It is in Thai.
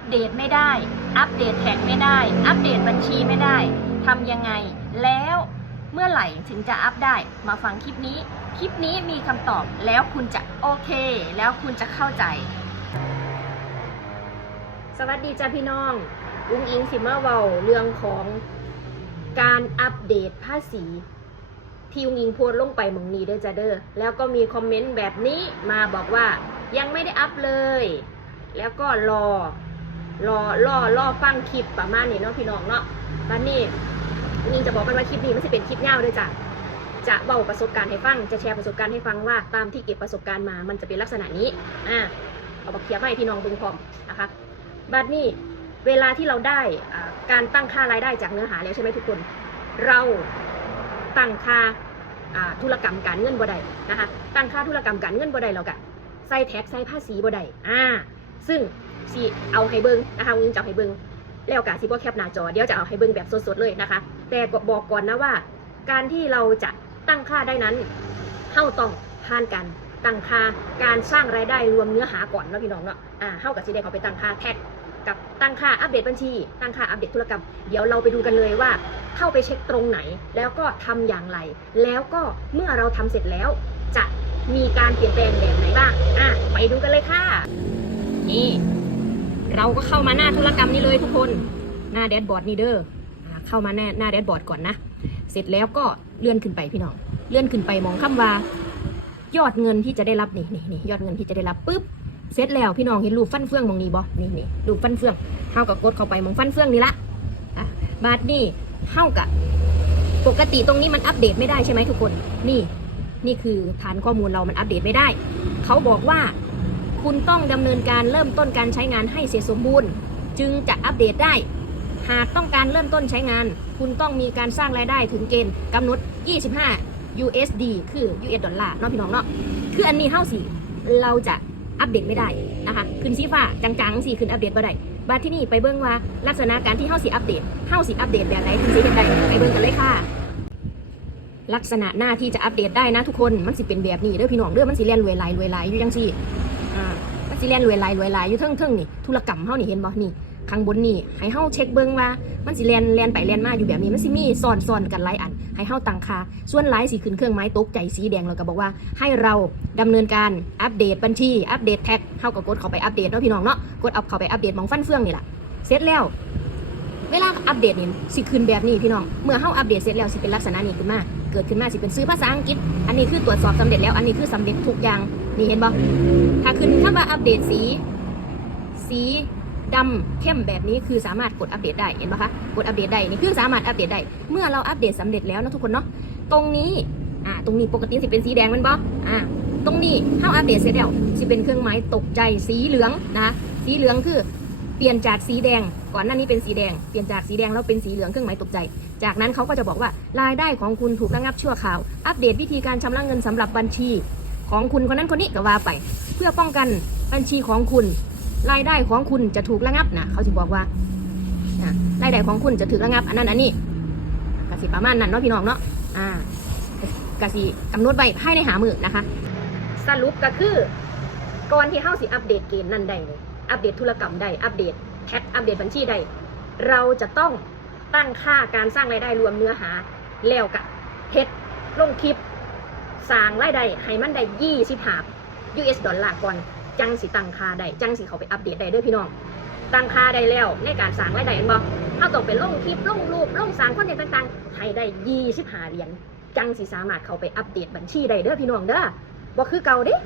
ปเดตไม่ได้ อัปเดตแท็กไม่ได้ อัปเดตบัญชีไม่ได้ทำยังไง แล้วเมื่อไหร่ถึงจะอัปได้ มาฟังคลิปนี้ คลิปนี้มีคำตอบแล้วคุณจะโอเค แล้วคุณจะเข้าใจ สวัสดีจ้าพี่น้องอุ้งอิงสิมาเวาเรื่องของการอัปเดตภาษีที่อุ้งอิงโพสลงไปมองนี้เด้อจ้าเด้อ แล้วก็มีคอมเมนต์แบบนี้มาบอกว่ายังไม่ได้อัพเลย แล้วก็รอ รอรอรอฟังคลิปประมาณนี้เนาะพี่น้องเนาะบันนี้อุ้งอิงจะบอกกันว่าคลิปนี้มันจะเป็นคลิปยาวเลยจ้ะจะเบาประสบการณ์ให้ฟัง จะแชร์ประสบการณ์ให้ฟังว่า ตามที่เก็บประสบการณ์มา มันจะเป็นลักษณะนี้ อ่า เอาบักเขียบให้พี่น้องบิ่งพร้อมนะคะ บัดนี้เวลาที่เราได้การตั้งค่ารายได้จากเนื้อหาแล้วใช่ไหมทุกคน เราตั้งค่าธุรกรรมการเงินบ่ได้นะคะ ตั้งค่าธุรกรรมการเงินบ่ได้แล้วก็ใส่แท็กใส่ภาษีบ่ได้อ่า ซึ่ง สิเอาให้เบิ่งนะคะวิงจะเอาให้เบิ่งแล้วก็สิบ่แคปหน้าจอเดี๋ยวจะเอาให้เบิ่งแบบสดๆเลยนะคะ แต่บอกก่อนนะว่า การที่เราจะตั้งค่าได้นั้นเฮ้าต้องผ่านกันตั้งค่าการสร้างรายได้รวมเนื้อหาก่อนเนาะพี่น้องเนาะอ่าเฮ้ากับสิได้เขาไปตั้งค่าแท็กกับตั้งค่าอัปเดตบัญชี ตั้งค่าอัปเดตธุรกรรม เดี๋ยวเราไปดูกันเลยว่า เข้าไปเช็คตรงไหน แล้วก็ทำอย่างไร แล้วก็เมื่อเราทำเสร็จแล้ว จะมีการเปลี่ยนแปลงแบบไหนบ้างอะไปดูกันเลยค่ะ นี่ เราก็เข้ามาหน้าธุรกรรมนี่เลยทุกคน หน้าแดชบอร์ดนี่เด้อเข้ามาหน้าหน้าแดชบอร์ดก่อนนะ เสร็จแล้วก็เลื่อนขึ้นไปพี่น้อง เลื่อนขึ้นไปมองคำว่า ยอดเงินที่จะได้รับนี่นี่นี่ยอดเงินที่จะได้รับปุ๊บเสร็จแล้วพี่น้องเห็นรูปฟันเฟืองมองนี้บ่นี่นี่รูปฟันเฟืองเท่ากับกดเข้าไปมองฟันเฟืองนี่ละอะบาทนี่เท่ากับปกติตรงนี้มันอัปเดตไม่ได้ใช่ไหมทุกคน นี่ นี่คือฐานข้อมูลเรามันอัปเดตไม่ได้ เขาบอกว่า คุณต้องดำเนินการเริ่มต้นการใช้งานให้เสร็จสมบูรณ์ จึงจะอัปเดตได้ หากต้องการเริ่มต้นใช้งาน คุณต้องมีการสร้างรายได้ถึงเกณฑ์กำหนด 25 USD คือ US ดอลลาร์เนาะพี่น้องเนาะคืออันนี้เท่าสิเราจะอัปเดตไม่ได้นะคะขึ้นสีฟ้าจังๆสิขึ้นอัปเดตบ่ได้บาดที่นี่ไปเบิ่งว่าลักษณะการที่เฮาสิอัปเดตเฮาสิอัปเดตแบบไหนถึงสิเฮ็ดได้ไปเบิ่งกันเลยค่ะ ลักษณะหน้าที่จะอัปเดตได้นะทุกคนมันสิเป็นแบบนี้เด้อพี่น้องเด้อมันสิเลียนรวยหลายรวยหลายอยู่จังซี่ สิเลียนรวยหลายรวยหลายอยู่เทิงๆนี่ธุรกรรมเฮานี่เห็นบ่นี่ข้างบนนี่ให้เฮาเช็คเบิ่งว่ามันสิเลียนเลียนไปเลียนมาอยู่แบบนี้มันสิมีซ้อนๆกันหลายอัน ให้เฮาตั้งค่าส่วนหลายสิขึ้นเครื่องไม้ตกใจสีแดงแล้วก็บอกว่าให้เราดำเนินการอัปเดตบัญชีอัปเดตแท็กเฮาก็กดเข้าไปอัปเดตเนาะพี่น้องเนาะกดเอาเข้าไปอัปเดตมองฟันเฟืองนี่แหละเสร็จแล้วเวลาอัปเดตนี่สิขึ้นแบบนี้พี่น้อง เมื่อเฮาอัปเดตเสร็จแล้วสิเป็นลักษณะนี้ขึ้นมา เกิดขึ้นมาสิเป็นซื้อภาษาอังกฤษ อันนี้คือตรวจสอบสำเร็จแล้ว อันนี้คือสำเร็จทุกอย่าง นี่เห็นบ่ถ้าขึ้นคำว่าอัปเดตสี สีดำเข้มแบบนี้คือสามารถกดอัปเดตได้เห็นปะคะกดอัปเดตได้นี่คือสามารถอัปเดตได้เมื่อเราอัปเดตสำเร็จแล้วนะทุกคนเนาะตรงนี้อ่าตรงนี้ปกติสิเป็นสีแดงมันบ่อ่าตรงนี้เฮาอัปเดตเสร็จแล้วสิเป็นเครื่องหมายตกใจสีเหลืองนะสีเหลืองคือเปลี่ยนจากสีแดงก่อนหน้านี้เป็นสีแดงเปลี่ยนจากสีแดงแล้วเป็นสีเหลืองเครื่องหมายตกใจ จากนั้นเขาก็จะบอกว่ารายได้ของคุณถูกระงับชั่วคราว อัปเดตวิธีการชำระเงินสำหรับบัญชี ของคุณคนนั้นคนนี้ก็ว่าไป เพื่อป้องกันบัญชีของคุณ รายได้ของคุณจะถูกระงับนะเขาจะบอกว่า รายได้ของคุณจะถูกระงับ อันนั้นอันนี้กสิประมาณนั้นเนาะพี่น้องเนาะอ่ากสิกำหนดไว้ภายในหามือนะคะ สรุปก็คือก่อนที่เฮาสิอัปเดตเกณฑ์นั้นได้เลยอัปเดตธุรกรรมได้อัปเดตแชทอัปเดตบัญชีได้เราจะต้องตั้งค่าการสร้างรายได้รวมเนื้อหาแล้วกับเฮ็ดลงคลิป สร้างรายได้ให้มันได้ยี่สิบหา US ดอลลาร์ก่อน จังสิตังค่าได้ จังสิเขาไปอัปเดตได้เด้อพี่น้อง ตังค่าได้แล้วในการสร้างรายได้เห็นบ่เอาต้องไปลงคลิปลงรูปลงสร้างคอนเทนต์ต่างๆ ให้ได้ยี่สิบหาเหรียญจังสิสามารถเขาไปอัปเดตบัญชีได้เด้อพี่น้องเด้อบ่คือเก่าเด้